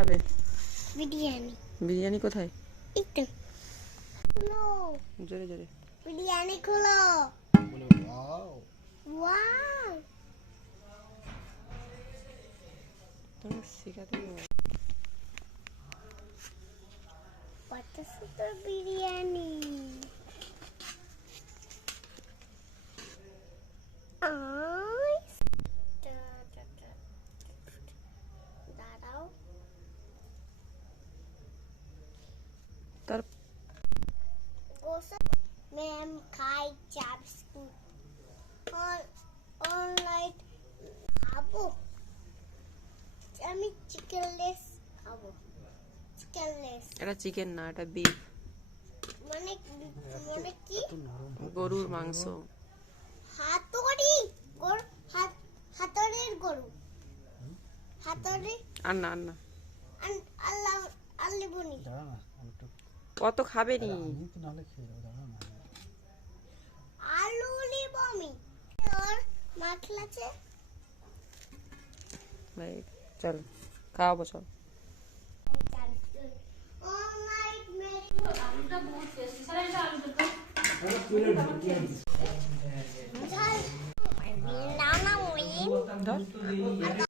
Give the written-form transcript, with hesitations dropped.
খাবে বিরিয়ানি। বিরিয়ানি কোথায়? এই তো খোলো, জোরে জোরে বিরিয়ানি খোলো। ওয়াও তুমি শেখাতে হবে। কত সুন্দর বিরিয়ানি। দাঁড়াও, তার ম্যাম খাই চা বিস্কুট অনলাইন খাবো। আমি চিকেন লেস খাবো। চিকেন লেস এটা চিকেন না, এটা বিফ, মানে মানে কি? গরুর মাংস। হাতুড়ি গরু, হাতুড়ির গরু, হাতুড়ি আর না আর না, আল্লাহ আল্লি বুনি। কত খাবে নি? আলু নিব আমি। আর মাখলা আছে। ভাই চল খাওয়াবো, চল। না না, ধর।